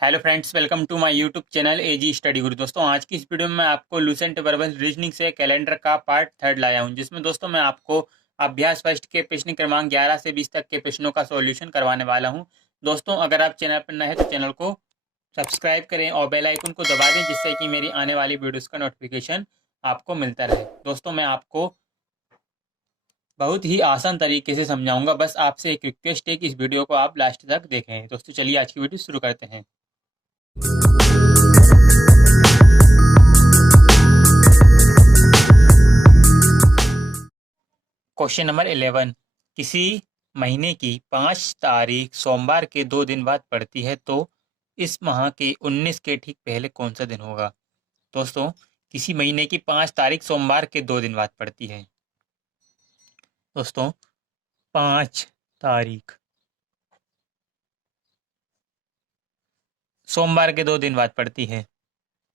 Hello friends, welcome to my YouTube channel AG study Guru. दोस्तों, आज की इस वीडियो में मैं आपको लूसेंट वर्बल रीजनिंग से कैलेंडर का पार्ट थर्ड लाया हूं, जिसमें दोस्तों मैं आपको अभ्यास फर्स्ट के प्रश्न क्रमांक 11 से 20 तक के प्रश्नों का सॉल्यूशन करवाने वाला हूं। दोस्तों, अगर आप चैनल पर नए हैं तो चैनल को सब्सक्राइब करें और बेल आइकन को दबा दें, जिससे कि मेरी आने वाली वीडियोस का नोटिफिकेशन आपको मिलता रहे। दोस्तों, मैं आपको बहुत ही आसान तरीके से समझाऊंगा। बस आपसे एक रिक्वेस्ट है कि इस वीडियो को आप लास्ट तक देखें। दोस्तों, चलिए आज की वीडियो शुरू करते हैं। Question number 11। किसी महीने की 5 तारीख सोमवार के 2 दिन बाद पड़ती है, तो इस माह के 19 के ठीक पहले कौन सा दिन होगा? दोस्तों, किसी महीने की 5 तारीख सोमवार के 2 दिन बाद पड़ती है। दोस्तों, 5 तारीख सोमवार के 2 दिन बाद पड़ती है,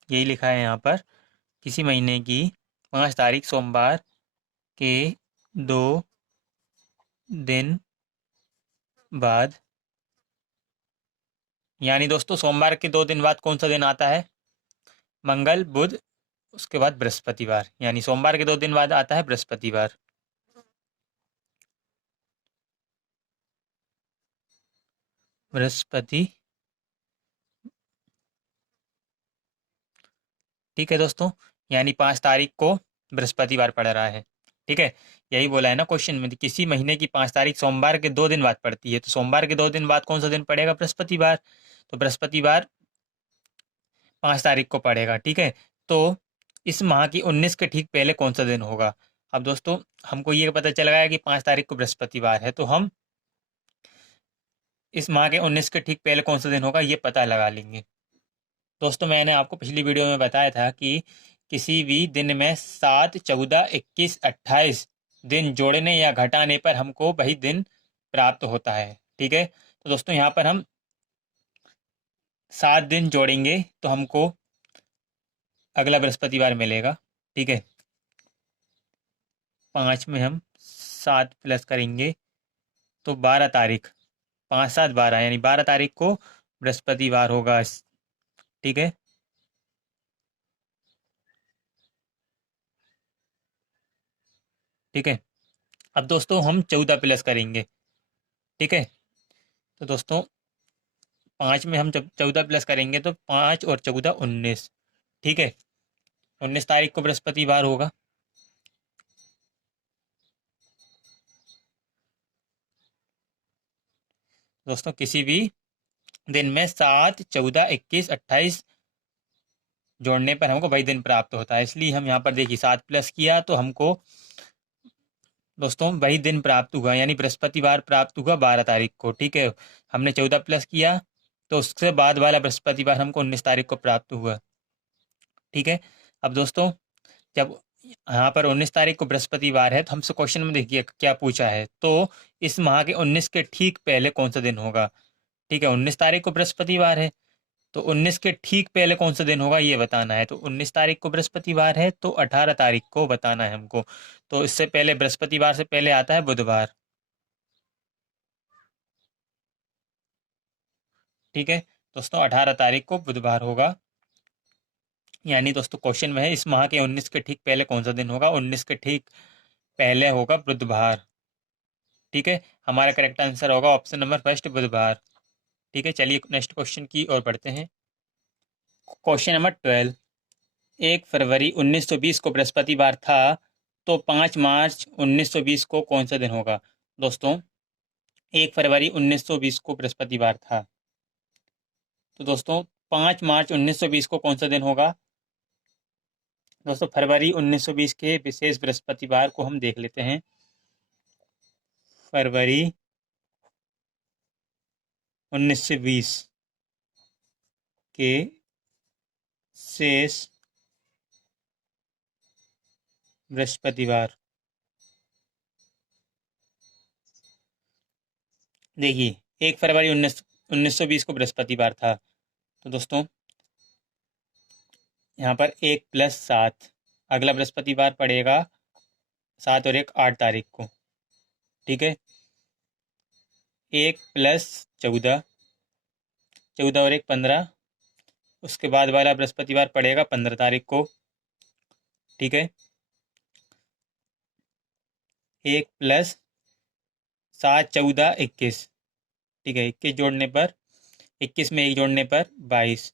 यही लिखा है यहाँ पर। किसी महीने की 5 तारीख सोमवार के 2 दिन बाद, यानी दोस्तों सोमवार के 2 दिन बाद कौन सा दिन आता है? मंगल, बुध, उसके बाद बृहस्पतिवार, यानी सोमवार के 2 दिन बाद आता है बृहस्पतिवार। बृहस्पति, ठीक है दोस्तों, यानी 5 तारीख को बृहस्पतिवार पड़ रहा है। ठीक है, यही बोला है ना क्वेश्चन में, किसी महीने की 5 तारीख सोमवार के 2 दिन बाद पड़ती है, तो सोमवार के 2 दिन बाद कौन सा दिन पड़ेगा? बृहस्पतिवार। तो बृहस्पतिवार 5 तारीख को पड़ेगा। ठीक है, तो इस माह की 19 के ठीक पहले कौन सा दिन होगा? अब दोस्तों, हमको ये पता चल गया कि 5 तारीख को बृहस्पतिवार है, तो हम इस माह के 19 के ठीक पहले कौन सा दिन होगा ये पता लगा लेंगे। दोस्तों, मैंने आपको पिछली वीडियो में बताया था कि किसी भी दिन में 7, 14, 21, 28 दिन जोड़ने या घटाने पर हमको वही दिन प्राप्त होता है। ठीक है, तो दोस्तों यहाँ पर हम 7 दिन जोड़ेंगे तो हमको अगला बृहस्पतिवार मिलेगा। ठीक है, 5 में हम 7 प्लस करेंगे तो 12 तारीख, 5, 7, 12, यानी 12 तारीख को बृहस्पतिवार होगा। ठीक है, ठीक है। अब दोस्तों हम 14 प्लस करेंगे। ठीक है, तो दोस्तों 5 में हम जब 14 प्लस करेंगे तो 5 और 14, 19। ठीक है, 19 तारीख को बृहस्पतिवार होगा। दोस्तों, किसी भी दिन में 7, 14, 21, 28 जोड़ने पर हमको वही दिन प्राप्त होता है, इसलिए हम यहाँ पर देखिए 7 प्लस किया तो हमको दोस्तों वही दिन प्राप्त हुआ, यानी बृहस्पतिवार प्राप्त हुआ 12 तारीख को। ठीक है, हमने 14 प्लस किया तो उससे बाद वाला बृहस्पतिवार हमको 19 तारीख को प्राप्त हुआ। ठीक है, अब दोस्तों जब यहाँ पर 19 तारीख को बृहस्पतिवार है, तो हमसे क्वेश्चन में देखिए क्या पूछा है, तो इस माह के 19 के ठीक पहले कौन सा दिन होगा? ठीक है, 19 तारीख को बृहस्पतिवार है, तो 19 के ठीक पहले कौन सा दिन होगा ये बताना है। तो 19 तारीख को बृहस्पतिवार है तो 18 तारीख को बताना है हमको। तो इससे पहले बृहस्पतिवार से पहले आता है बुधवार। ठीक है, दोस्तों 18 तारीख को बुधवार होगा, यानी दोस्तों क्वेश्चन में है इस माह के 19 के ठीक पहले कौन सा दिन होगा? 19 के ठीक पहले होगा बुधवार। ठीक है, हमारा करेक्ट आंसर होगा ऑप्शन नंबर फर्स्ट, बुधवार। ठीक है, चलिए नेक्स्ट क्वेश्चन की ओर बढ़ते हैं। Question number 12। 1 फरवरी 1920 को बृहस्पतिवार था, तो 5 मार्च 1920 को कौन सा दिन होगा? दोस्तों, 1 फरवरी 1920 को बृहस्पतिवार था, तो दोस्तों 5 मार्च 1920 को कौन सा दिन होगा? दोस्तों, फरवरी 1920 के विशेष बृहस्पतिवार को हम देख लेते हैं। फरवरी 1920 के शेष बृहस्पतिवार, देखिए 1 फरवरी 1920 को बृहस्पतिवार था, तो दोस्तों यहाँ पर 1 + 7 अगला बृहस्पतिवार पड़ेगा 7 और 1, 8 तारीख को। ठीक है, 1 + 14, 14 और 1, 15, उसके बाद वाला बृहस्पतिवार पड़ेगा 15 तारीख को। ठीक है, 1 + 7 = 14 21। ठीक है, 21 जोड़ने पर, 21 में 1 जोड़ने पर 22,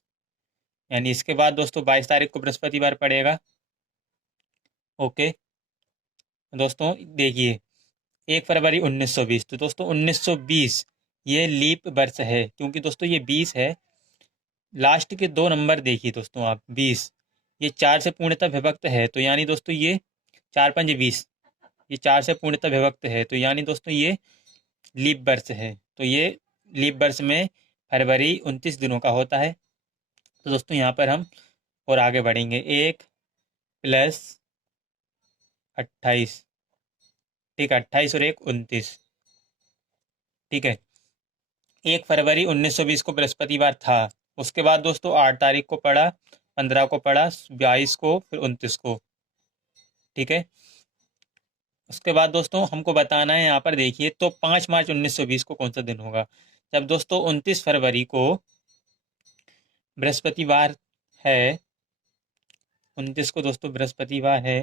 यानी इसके बाद दोस्तों 22 तारीख को बृहस्पतिवार पड़ेगा। ओके दोस्तों, देखिए 1 फरवरी 1920, तो दोस्तों 1920 ये लीप वर्ष है, क्योंकि दोस्तों ये 20 है। लास्ट के 2 नंबर देखिए दोस्तों आप, 20, ये 4 से पूर्णतः विभक्त है, तो यानी दोस्तों ये 4×5 = 20, ये 4 से पूर्णतः विभक्त है, तो यानी दोस्तों ये लीप वर्ष है। तो ये लीप वर्ष में फरवरी 29 दिनों का होता है। तो दोस्तों यहाँ पर हम और आगे बढ़ेंगे, 1 + 28। ठीक है, 28 और 1 = 29। ठीक है, 1 फरवरी 1920 को बृहस्पतिवार था। उसके बाद दोस्तों 8 तारीख को पड़ा, 15 को पड़ा, 22 को, फिर 29 को। ठीक है, उसके बाद दोस्तों हमको बताना है यहाँ पर, देखिए तो 5 मार्च 1920 को कौन सा दिन होगा। जब दोस्तों 29 फरवरी को बृहस्पतिवार है, 29 को दोस्तों बृहस्पतिवार है,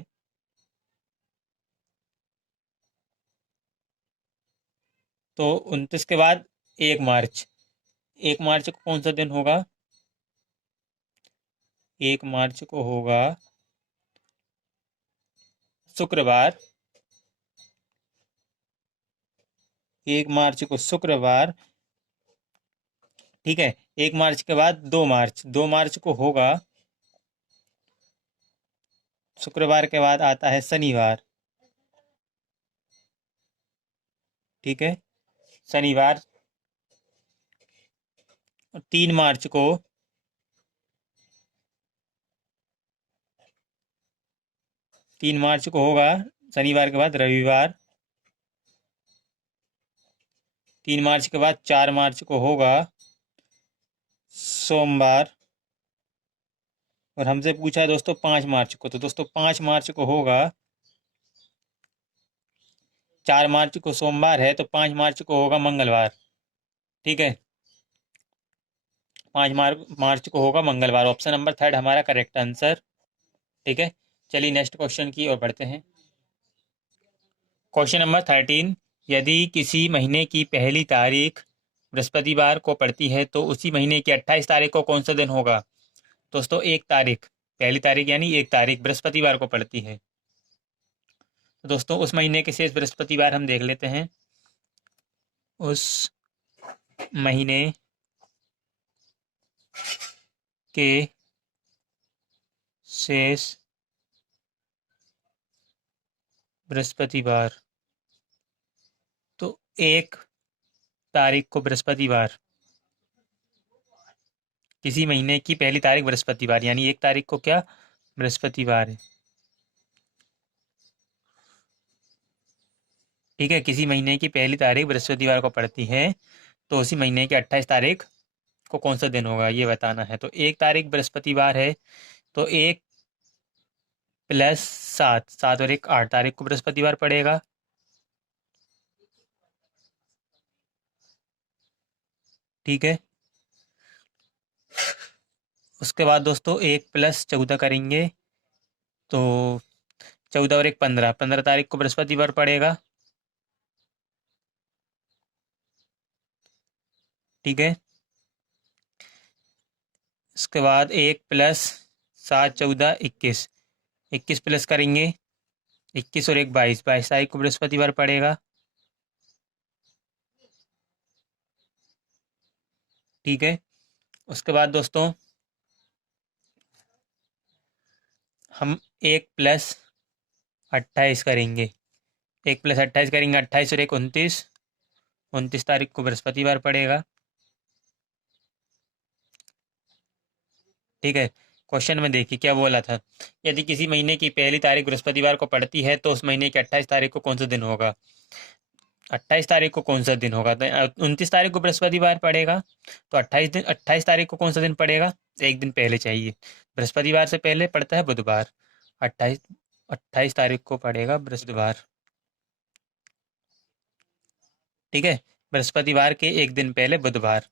तो 29 के बाद 1 मार्च, 1 मार्च को कौन सा दिन होगा, 1 मार्च को होगा शुक्रवार। 1 मार्च को शुक्रवार। ठीक है, 1 मार्च के बाद 2 मार्च, 2 मार्च को होगा शुक्रवार के बाद आता है शनिवार। ठीक है, शनिवार। 3 मार्च को, 3 मार्च को होगा शनिवार के बाद रविवार। 3 मार्च के बाद 4 मार्च को होगा सोमवार। और हमसे पूछा है दोस्तों 5 मार्च को, तो दोस्तों 5 मार्च को होगा, 4 मार्च को सोमवार है, तो 5 मार्च को होगा मंगलवार। ठीक है, 5 मार्च को होगा मंगलवार। ऑप्शन नंबर 3 हमारा करेक्ट आंसर। ठीक है, चलिए नेक्स्ट क्वेश्चन की ओर बढ़ते हैं। क्वेश्चन नंबर 13, यदि किसी महीने की पहली तारीख बृहस्पतिवार को पड़ती है तो उसी महीने की 28 तारीख को कौन सा दिन होगा। दोस्तों 1 तारीख, पहली तारीख यानी 1 तारीख बृहस्पतिवार को पड़ती है। तो दोस्तों उस महीने के शेष बृहस्पतिवार हम देख लेते हैं। उस महीने के शेष बृहस्पतिवार, तो 1 तारीख को बृहस्पतिवार, किसी महीने की पहली तारीख बृहस्पतिवार, यानी 1 तारीख को क्या बृहस्पतिवार है। ठीक है, किसी महीने की पहली तारीख बृहस्पतिवार को पड़ती है तो उसी महीने की 28 तारीख को कौन सा दिन होगा ये बताना है। तो 1 तारीख बृहस्पतिवार है, तो 1 + 7, 7 और 1 8 तारीख को बृहस्पतिवार पड़ेगा। ठीक है, उसके बाद दोस्तों 1 + 14 करेंगे, तो 14 और 1 15, 15 तारीख को बृहस्पतिवार पड़ेगा। ठीक है, उसके बाद 1 + 7 14 21, 21 प्लस करेंगे, 21 और 1 22, 22 तारीख को बृहस्पतिवार पड़ेगा। ठीक है, उसके बाद दोस्तों हम 1 + 28 करेंगे, 1 + 28 करेंगे, 28 और 1 29, 29 तारीख को बृहस्पतिवार पड़ेगा। ठीक है, क्वेश्चन में देखिए क्या बोला था, यदि किसी महीने की पहली तारीख बृहस्पतिवार को पड़ती है तो उस महीने की 28 तारीख को कौन सा दिन होगा। 28 तारीख को कौन सा दिन होगा, तो 29 तारीख को बृहस्पतिवार पड़ेगा, तो 28 तारीख को कौन सा दिन पड़ेगा, एक दिन पहले चाहिए। बृहस्पतिवार से पहले पड़ता है बुधवार, 28 28 तारीख को पड़ेगा बृहस्पतिवार। ठीक है, बृहस्पतिवार के एक दिन पहले बुधवार।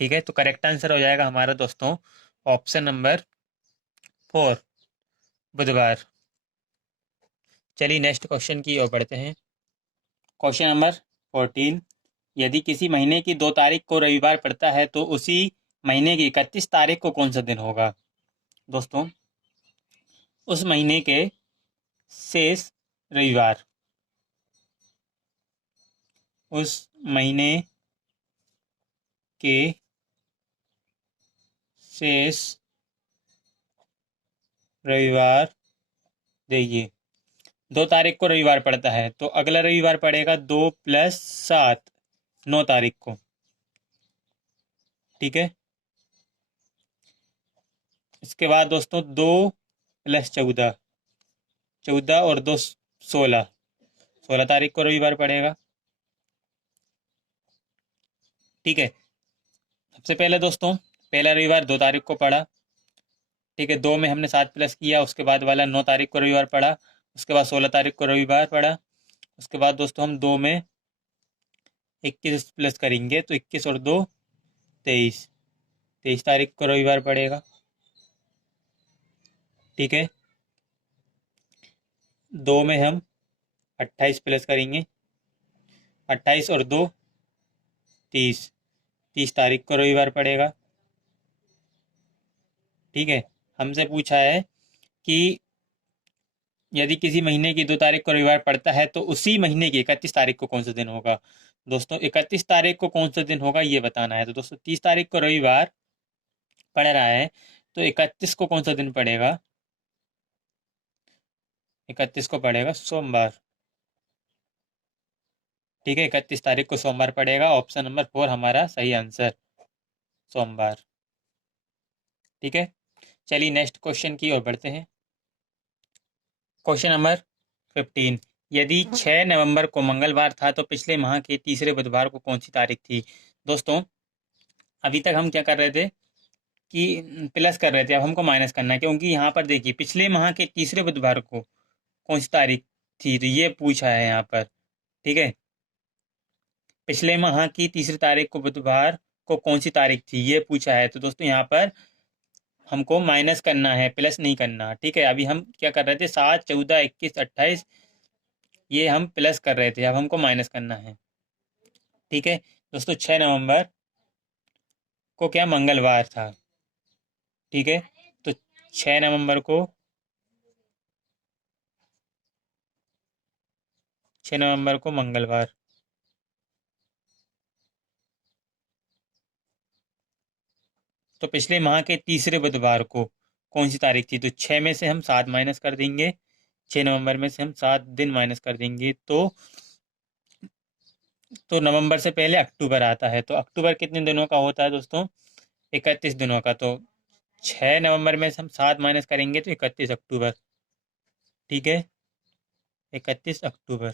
ठीक है, तो करेक्ट आंसर हो जाएगा हमारा दोस्तों ऑप्शन नंबर 4, बुधवार। चलिए नेक्स्ट क्वेश्चन की ओर बढ़ते हैं। क्वेश्चन नंबर 14, यदि किसी महीने की 2 तारीख को रविवार पड़ता है तो उसी महीने की 31 तारीख को कौन सा दिन होगा? दोस्तों, उस महीने के शेष रविवार, उस महीने के शेष रविवार, देखिए 2 तारीख को रविवार पड़ता है तो अगला रविवार पड़ेगा 2 + 7, 9 तारीख को। ठीक है, इसके बाद दोस्तों 2 + 14, 14 और 2 16, 16 तारीख को रविवार पड़ेगा। ठीक है, सबसे पहले दोस्तों पहला रविवार 2 तारीख को पड़ा। ठीक है, 2 में हमने 7 प्लस किया, उसके बाद वाला 9 तारीख को रविवार पड़ा, उसके बाद 16 तारीख को रविवार पड़ा। उसके बाद दोस्तों हम 2 में 21 प्लस करेंगे तो 21 और 2 23, 23 तारीख को रविवार पड़ेगा। ठीक है, 2 में हम 28 प्लस करेंगे, 28 और 2 30, 30 तारीख को रविवार पड़ेगा। ठीक है, हमसे पूछा है कि यदि किसी महीने की 2 तारीख को रविवार पड़ता है तो उसी महीने की 31 तारीख को कौन सा दिन होगा? दोस्तों 31 तारीख को कौन सा दिन होगा ये बताना है। तो दोस्तों 30 तारीख को रविवार पड़ रहा है तो 31 को कौन सा दिन पड़ेगा? 31 को पड़ेगा सोमवार। ठीक है, 31 तारीख को सोमवार पड़ेगा। ऑप्शन नंबर 4 हमारा सही आंसर, सोमवार। ठीक है, चलिए नेक्स्ट क्वेश्चन की ओर बढ़ते हैं। क्वेश्चन नंबर 15, यदि 6 नवंबर को मंगलवार था तो पिछले माह के तीसरे बुधवार को कौन सी तारीख थी? दोस्तों अभी तक हम क्या कर रहे थे कि प्लस कर रहे थे, अब हमको माइनस करना है, क्योंकि यहाँ पर देखिए पिछले माह के तीसरे बुधवार को कौन सी तारीख थी, तो ये पूछा है यहाँ पर। ठीक है, पिछले माह की तीसरी तारीख को बुधवार को कौन सी तारीख थी ये पूछा है। तो दोस्तों यहाँ पर हमको माइनस करना है, प्लस नहीं करना। ठीक है, अभी हम क्या कर रहे थे 7, 14, 21, 28 ये हम प्लस कर रहे थे, अब हमको माइनस करना है। ठीक है दोस्तों, 6 नवंबर को क्या मंगलवार था। ठीक है, तो 6 नवंबर को 6 नवंबर को मंगलवार, तो पिछले माह के तीसरे बुधवार को कौन सी तारीख थी? तो 6 में से हम 7 माइनस कर देंगे, 6 नवंबर में से हम 7 दिन माइनस कर देंगे तो नवंबर से पहले अक्टूबर आता है। तो अक्टूबर कितने दिनों का होता है दोस्तों? 31 दिनों का। तो 6 नवंबर में से हम 7 माइनस करेंगे तो 31 अक्टूबर। ठीक है, 31 अक्टूबर।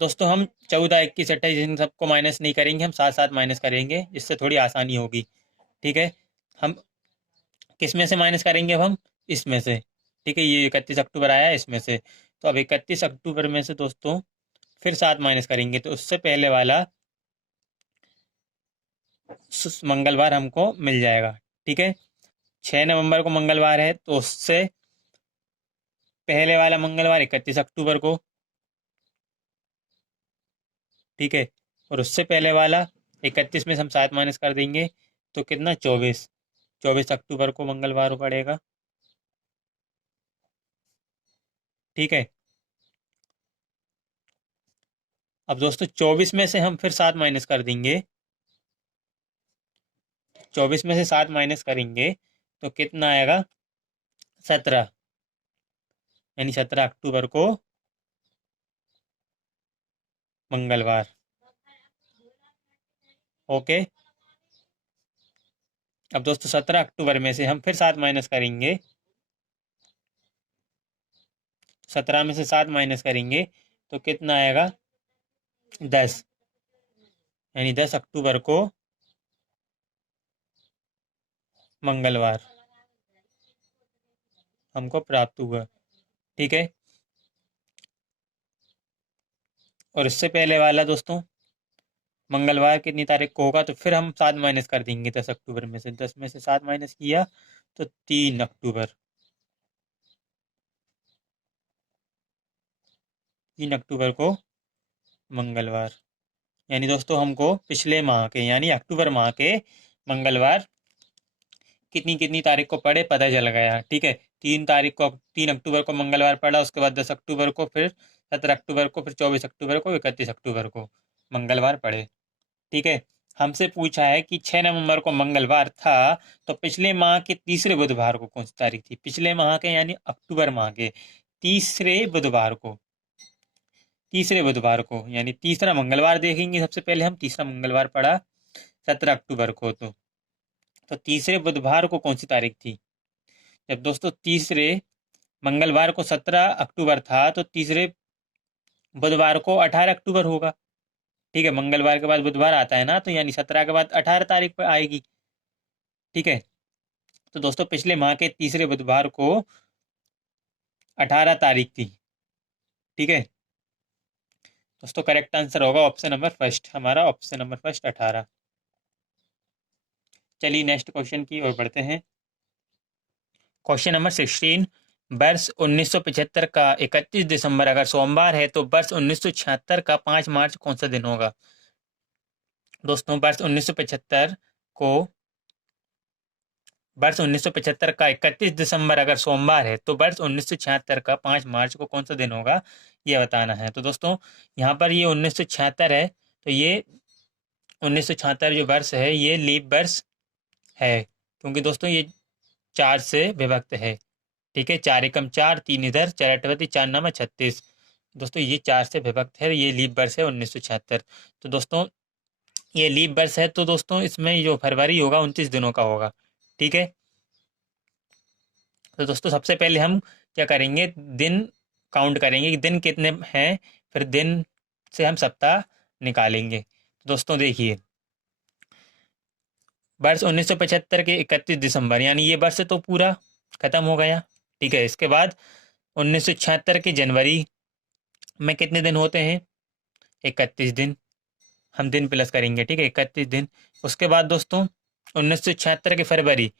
दोस्तों हम 14, 21, 28 इन सबको माइनस नहीं करेंगे, हम साथ साथ माइनस करेंगे, इससे थोड़ी आसानी होगी। ठीक है, हम किस में से माइनस करेंगे? अब हम इसमें से। ठीक है, ये 31 अक्टूबर आया है इसमें से, तो अब 31 अक्टूबर में से दोस्तों फिर 7 माइनस करेंगे तो उससे पहले वाला मंगलवार हमको मिल जाएगा। ठीक है, 6 नवंबर को मंगलवार है तो उससे पहले वाला मंगलवार 31 अक्टूबर को। ठीक है, और उससे पहले वाला 31 में से हम 7 माइनस कर देंगे तो कितना? 24, 24 अक्टूबर को मंगलवार पड़ेगा। ठीक है, अब दोस्तों 24 में से हम फिर 7 माइनस कर देंगे, 24 में से 7 माइनस करेंगे तो कितना आएगा? 17, यानी 17 अक्टूबर को मंगलवार। ओके, अब दोस्तों 17 अक्टूबर में से हम फिर 7 माइनस करेंगे, 17 में से 7 माइनस करेंगे तो कितना आएगा? 10, यानी 10 अक्टूबर को मंगलवार हमको प्राप्त हुआ। ठीक है, और इससे पहले वाला दोस्तों मंगलवार कितनी तारीख को होगा, तो फिर हम 7 माइनस कर देंगे 10 अक्टूबर में से। 10 में से 7 माइनस किया तो 3 अक्टूबर। 3 अक्टूबर को मंगलवार। यानी दोस्तों हमको पिछले माह के यानी अक्टूबर माह के मंगलवार कितनी कितनी तारीख को पड़े पता चल गया। ठीक है, 3 अक्टूबर को मंगलवार पड़ा, उसके बाद 10 अक्टूबर को, फिर 17 अक्टूबर को, फिर 24 अक्टूबर को, 31 अक्टूबर को मंगलवार पड़े। ठीक है, हमसे पूछा है कि 6 नवंबर को मंगलवार था, तो पिछले माह के तीसरे बुधवार को कौन सी तारीख थी। पिछले माह के यानी अक्टूबर माह के तीसरे बुधवार को, तीसरे बुधवार को यानी तीसरा मंगलवार देखेंगे। सबसे पहले हम तीसरा मंगलवार पड़ा 17 अक्टूबर को, तो तीसरे बुधवार को कौन सी तारीख थी। जब दोस्तों तीसरे मंगलवार को 17 अक्टूबर था, तो तीसरे बुधवार को 18 अक्टूबर होगा। ठीक है, मंगलवार के बाद बुधवार आता है ना, तो यानी 17 के बाद 18 तारीख पर आएगी। ठीक है, तो दोस्तों पिछले माह के तीसरे बुधवार को 18 तारीख थी। ठीक है दोस्तों, करेक्ट आंसर होगा ऑप्शन नंबर फर्स्ट, हमारा ऑप्शन नंबर फर्स्ट 18। चलिए नेक्स्ट क्वेश्चन की ओर बढ़ते हैं। क्वेश्चन नंबर 16, वर्ष 1975 का 31 दिसंबर अगर सोमवार है, तो वर्ष 1976 का 5 मार्च कौन सा दिन होगा। दोस्तों वर्ष 1975 को वर्ष 1975 का 31 दिसंबर अगर सोमवार है, तो वर्ष 1976 का 5 मार्च को कौन सा दिन होगा, ये बताना है। तो दोस्तों यहाँ पर ये 1976 है, तो ये 1976 जो वर्ष है ये लीप वर्ष है, क्योंकि दोस्तों ये 4 से विभक्त है। ठीक है, 4 एकम 4, 3 इधर, 4 अठवती, 4 नामा 36। दोस्तों ये 4 से विभक्त है, ये लीप वर्ष है 1976। तो दोस्तों ये लीप वर्ष है, तो दोस्तों इसमें जो फरवरी होगा 29 दिनों का होगा। ठीक है, तो दोस्तों सबसे पहले हम क्या करेंगे, दिन काउंट करेंगे कि दिन कितने हैं, फिर दिन से हम सप्ताह निकालेंगे। दोस्तों देखिए, वर्ष 1975 के 31 दिसंबर यानी ये वर्ष तो पूरा खत्म हो गया। ठीक है, इसके बाद 1976 के जनवरी में कितने दिन होते हैं, 31 दिन। हम दिन प्लस करेंगे। ठीक है, 31 दिन। उसके बाद दोस्तों 1976 के फरवरी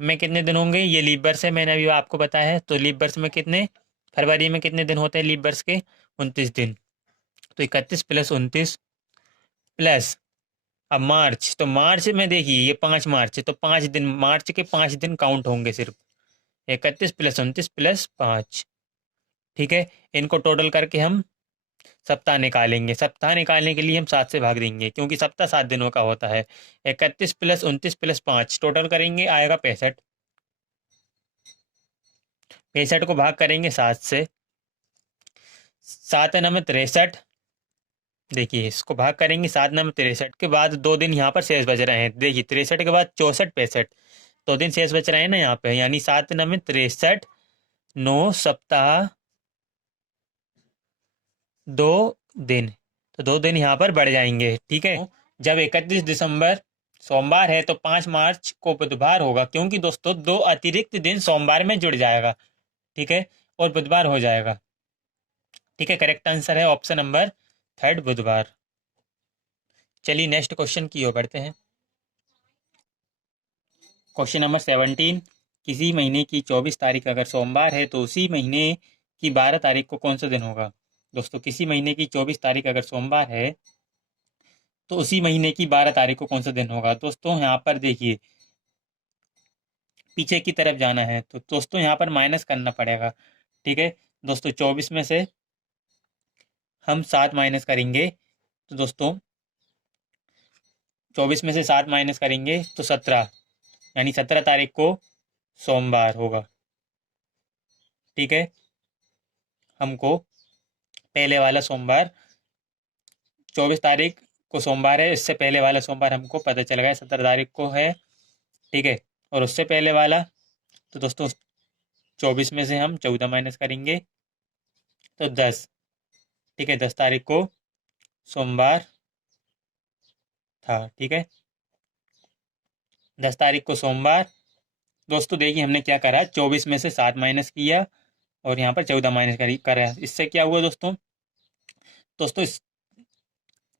में कितने दिन होंगे, ये लीप वर्ष है, मैंने अभी आपको बताया है। तो लीप वर्ष में कितने, फरवरी में कितने दिन होते हैं लीप वर्ष के, 29 दिन। तो 31 प्लस 29 प्लस अब मार्च, तो मार्च में देखिए ये 5 मार्च है, तो 5 दिन, मार्च के 5 दिन काउंट होंगे सिर्फ। 31 प्लस 29 प्लस 5। ठीक है, इनको टोटल करके हम सप्ताह निकालेंगे। सप्ताह निकालने के लिए हम 7 से भाग देंगे, क्योंकि सप्ताह 7 दिनों का होता है। 31 प्लस 29 प्लस 5 टोटल करेंगे, आएगा 65। 65 को भाग करेंगे 7 से, 7 नम 63। देखिए इसको भाग करेंगे 7 नम 63 के बाद 2 दिन यहाँ पर शेष बच रहे हैं। देखिए 63 के बाद 64 65, 2 दिन शेष बच रहे हैं ना यहाँ पे, यानी 7 नम 63, 9 सप्ताह, 2 दिन, तो 2 दिन यहाँ पर बढ़ जाएंगे। ठीक है, जब 31 दिसंबर सोमवार है, तो 5 मार्च को बुधवार होगा, क्योंकि दोस्तों 2 अतिरिक्त दिन सोमवार में जुड़ जाएगा। ठीक है, और बुधवार हो जाएगा। ठीक है, करेक्ट आंसर है ऑप्शन नंबर थर्ड, बुधवार। चलिए नेक्स्ट क्वेश्चन की ओर बढ़ते हैं। क्वेश्चन नंबर 17, किसी महीने की 24 तारीख अगर सोमवार है, तो उसी महीने की 12 तारीख को कौन सा दिन होगा। दोस्तों किसी महीने की 24 तारीख अगर सोमवार है, तो उसी महीने की 12 तारीख को कौन सा दिन होगा। दोस्तों यहाँ पर देखिए पीछे की तरफ जाना है, तो दोस्तों यहाँ पर माइनस करना पड़ेगा। ठीक है दोस्तों, 24 में से हम 7 माइनस करेंगे, तो दोस्तों 24 में से 7 माइनस करेंगे तो 17, यानी 17 तारीख को सोमवार होगा। ठीक है, हमको पहले वाला सोमवार, 24 तारीख को सोमवार है, इससे पहले वाला सोमवार हमको पता चल गया 17 तारीख को है। ठीक है, और उससे पहले वाला, तो दोस्तों 24 में से हम 14 माइनस करेंगे तो 10। ठीक है, 10 तारीख को सोमवार था। ठीक है, 10 तारीख को सोमवार। दोस्तों देखिए हमने क्या करा, 24 में से 7 माइनस किया और यहाँ पर 14 माइनस करा। इससे क्या हुआ दोस्तों, दोस्तों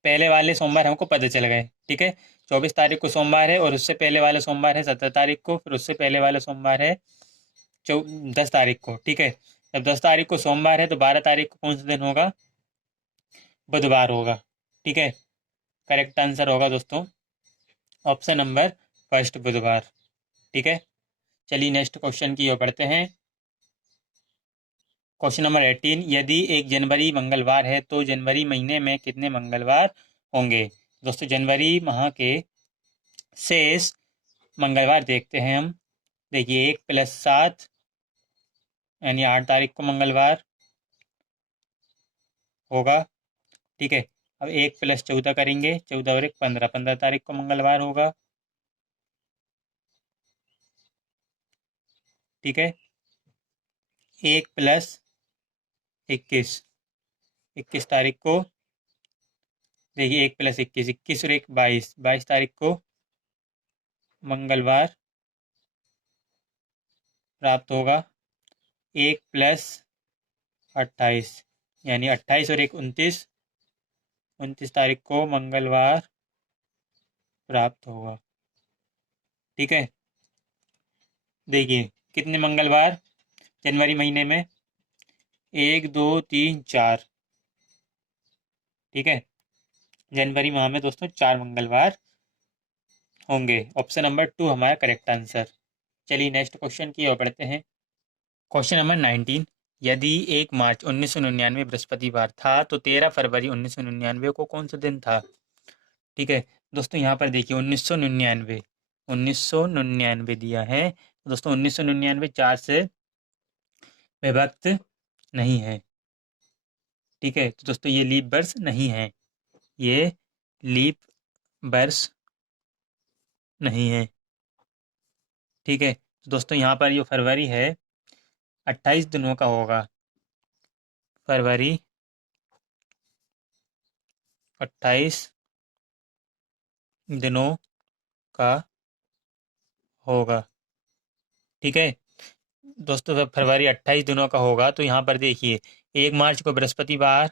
पहले वाले सोमवार हमको पता चल गए, ठीक है। 24 तारीख को सोमवार है और उससे पहले वाला सोमवार है 17 तारीख को, फिर उससे पहले वाला सोमवार है चौ 10 तारीख को, ठीक है। जब 10 तारीख को सोमवार है तो 12 तारीख को कौन सा दिन होगा? बुधवार होगा, ठीक है। करेक्ट आंसर होगा दोस्तों ऑप्शन नंबर फर्स्ट, बुधवार, ठीक है। चलिए नेक्स्ट क्वेश्चन की ओर बढ़ते हैं। क्वेश्चन नंबर 18, यदि 1 जनवरी मंगलवार है तो जनवरी महीने में कितने मंगलवार होंगे? दोस्तों जनवरी माह के शेष मंगलवार देखते हैं हम। देखिए 1 + 7 यानी 8 तारीख को मंगलवार होगा, ठीक है। अब 1 + 14 करेंगे, 14 और 1 15, 15 तारीख को मंगलवार होगा, ठीक है। 1 + 21, 21 तारीख को, देखिए 1 + 21, 21 और 1 22, 22 तारीख को मंगलवार प्राप्त होगा। 1 + 28 यानी 28 और 1 29, 29 तारीख को मंगलवार प्राप्त होगा, ठीक है। देखिए कितने मंगलवार जनवरी महीने में? 1 2 3 4, ठीक है। जनवरी माह में दोस्तों 4 मंगलवार होंगे। ऑप्शन नंबर 2 हमारा करेक्ट आंसर। चलिए नेक्स्ट क्वेश्चन की ओर बढ़ते हैं। क्वेश्चन नंबर 19, यदि 1 मार्च 1999 बृहस्पतिवार था तो 13 फरवरी 1999 को कौन सा दिन था? ठीक है दोस्तों, यहाँ पर देखिए 1999, 1999 दिया है। दोस्तों 1999 4 से विभक्त नहीं है, ठीक है। तो दोस्तों ये लीप वर्ष नहीं है, ये लीप वर्ष नहीं है, ठीक है। तो दोस्तों यहाँ पर ये फरवरी है 28 दिनों का होगा, फरवरी 28 दिनों का होगा, ठीक है। दोस्तों जब फरवरी 28 दिनों का होगा तो यहाँ पर देखिए 1 मार्च को बृहस्पतिवार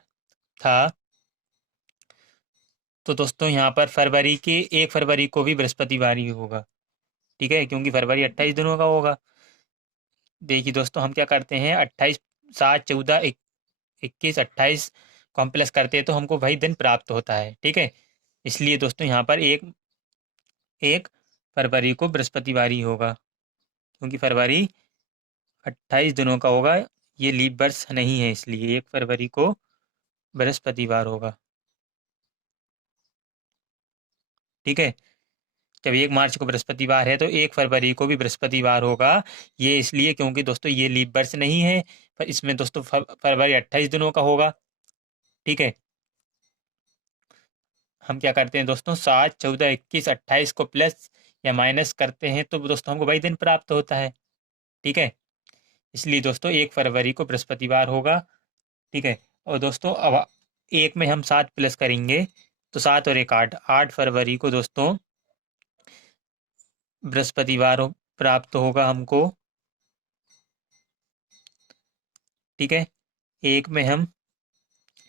था, तो दोस्तों यहाँ पर फरवरी के 1 फरवरी को भी बृहस्पतिवार ही होगा, ठीक है, क्योंकि फरवरी 28 दिनों का होगा। देखिए दोस्तों हम क्या करते हैं, 28 7 14 21 28 को हम प्लस करते हैं तो हमको वही दिन प्राप्त होता है, ठीक है। इसलिए दोस्तों यहाँ पर 1 फरवरी को बृहस्पतिवार ही होगा, क्योंकि फरवरी 28 दिनों का होगा, ये लीप वर्ष नहीं है, इसलिए 1 फरवरी को बृहस्पतिवार होगा, ठीक है। जब 1 मार्च को बृहस्पतिवार है तो 1 फरवरी को भी बृहस्पतिवार होगा, ये इसलिए क्योंकि दोस्तों ये लीप वर्ष नहीं है, पर इसमें दोस्तों फरवरी 28 दिनों का होगा, ठीक है। हम क्या करते हैं दोस्तों, 7 14 21 28 को प्लस या माइनस करते हैं तो दोस्तों हमको वही दिन प्राप्त होता है, ठीक है। इसलिए दोस्तों 1 फरवरी को बृहस्पतिवार होगा, ठीक है। और दोस्तों अब एक में हम 7 प्लस करेंगे तो 7 और 1 8, 8 फरवरी को दोस्तों बृहस्पतिवार प्राप्त होगा हमको, ठीक है। एक में हम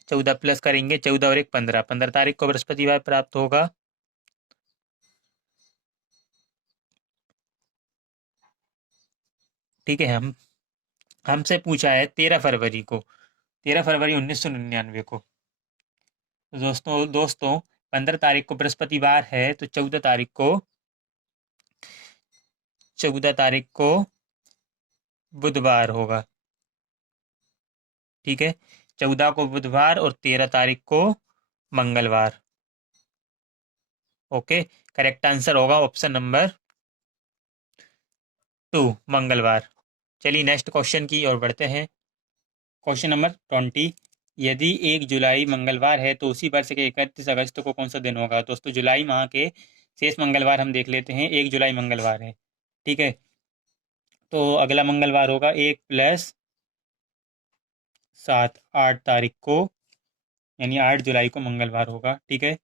14 प्लस करेंगे, 14 और 1 15, 15 तारीख को बृहस्पतिवार प्राप्त होगा, ठीक है। हम हमसे पूछा है 13 फरवरी को, 13 फरवरी 1999 को। तो दोस्तों 15 तारीख को बृहस्पतिवार है तो 14 तारीख को बुधवार होगा, ठीक है। 14 को बुधवार और 13 तारीख को मंगलवार, ओके। करेक्ट आंसर होगा ऑप्शन नंबर 2, मंगलवार। चलिए नेक्स्ट क्वेश्चन की ओर बढ़ते हैं। क्वेश्चन नंबर 20, यदि 1 जुलाई मंगलवार है तो उसी वर्ष के 31 अगस्त को कौन सा दिन होगा? दोस्तों जुलाई माह के शेष मंगलवार हम देख लेते हैं। 1 जुलाई मंगलवार है, ठीक है। तो अगला मंगलवार होगा 1 + 7, 8 तारीख को, यानी 8 जुलाई को मंगलवार होगा, ठीक है।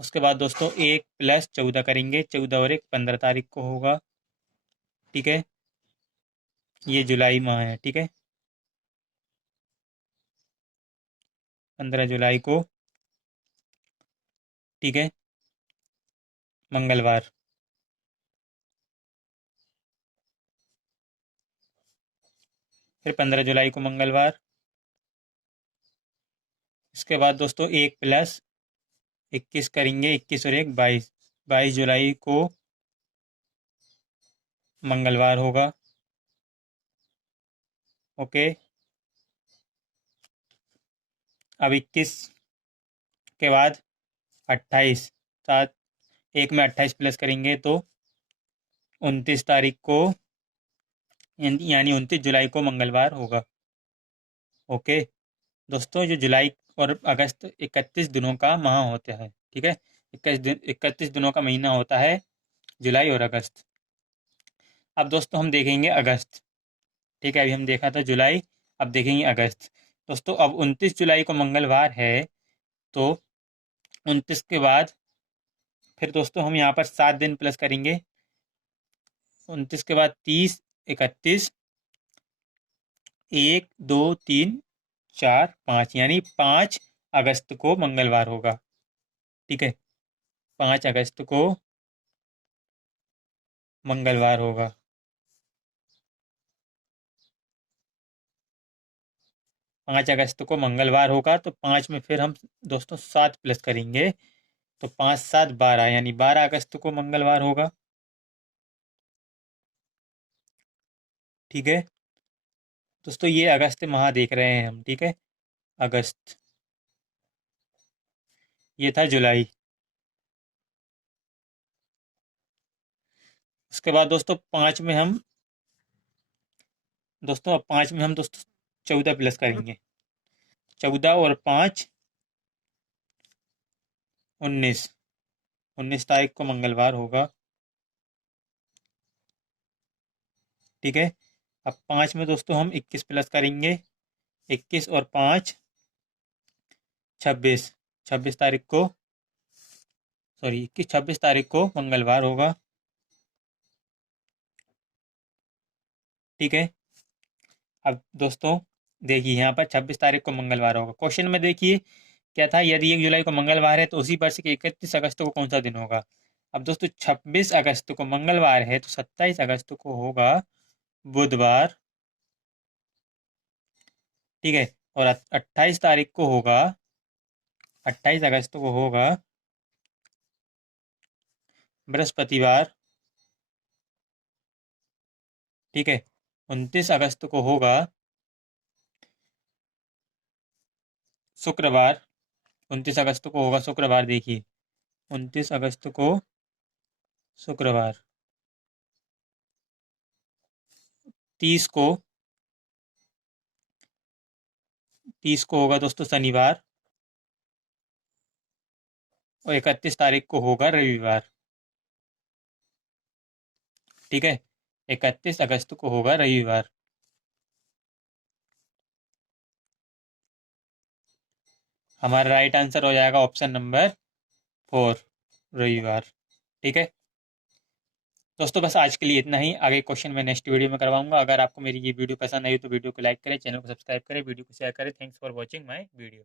उसके बाद दोस्तों 1 + 14 करेंगे, 14 और 1 15 तारीख को होगा, ठीक है। ये जुलाई माह है, ठीक है, 15 जुलाई को ठीक है, मंगलवार। फिर 15 जुलाई को मंगलवार। इसके बाद दोस्तों 1 + 21 करेंगे, 21 और 1 22। 22 जुलाई को मंगलवार होगा। ओके। अब 21 के बाद 28, सात, 1 में 28 प्लस करेंगे तो 29 तारीख को, यानी 29 जुलाई को मंगलवार होगा। ओके दोस्तों, जो जुलाई और अगस्त 31 दिनों का माह होता है, ठीक है, 31 दिनों का महीना होता है जुलाई और अगस्त। अब दोस्तों हम देखेंगे अगस्त। ठीक है, अभी हम देखा था जुलाई, अब देखेंगे अगस्त। दोस्तों अब 29 जुलाई को मंगलवार है, तो 29 के बाद फिर दोस्तों हम यहाँ पर 7 दिन प्लस करेंगे। 29 के बाद 30, 31, 1 2 3 4 5, यानी 5 अगस्त को मंगलवार होगा। ठीक है, 5 अगस्त को मंगलवार होगा। 5 अगस्त को मंगलवार होगा, तो 5 में फिर हम दोस्तों 7 प्लस करेंगे, तो 5 7 12, यानी 12 अगस्त को मंगलवार होगा। ठीक है दोस्तों, ये अगस्त माह देख रहे हैं हम। ठीक है, अगस्त। ये था जुलाई। उसके बाद दोस्तों 5 में हम दोस्तों 14 प्लस करेंगे। 14 और 5, 19। 19 तारीख को मंगलवार होगा। ठीक है, अब 5 में दोस्तों हम 21 प्लस करेंगे। 21 और 5, 26। 26 तारीख को, सॉरी, 26 तारीख को मंगलवार होगा। ठीक है, अब दोस्तों देखिए यहाँ पर 26 तारीख को मंगलवार होगा। क्वेश्चन में देखिए क्या था, यदि 1 जुलाई को मंगलवार है तो उसी वर्ष के 31 अगस्त को कौन सा दिन होगा। अब दोस्तों 26 अगस्त को मंगलवार है, तो 27 अगस्त को होगा बुधवार। ठीक है, और 28 तारीख को होगा, 28 अगस्त को होगा बृहस्पतिवार। ठीक है, 29 अगस्त को होगा शुक्रवार। 29 अगस्त को होगा शुक्रवार, देखिए 29 अगस्त को शुक्रवार। 30 को 30 को होगा दोस्तों शनिवार, और 31 तारीख को होगा रविवार। ठीक है, 31 अगस्त को होगा रविवार। हमारा राइट आंसर हो जाएगा ऑप्शन नंबर 4, रविवार। ठीक है दोस्तों, बस आज के लिए इतना ही। आगे क्वेश्चन मैं नेक्स्ट वीडियो में करवाऊंगा। अगर आपको मेरी ये वीडियो पसंद आई तो वीडियो को लाइक करें, चैनल को सब्सक्राइब करें, वीडियो को शेयर करें। Thanks for watching my video.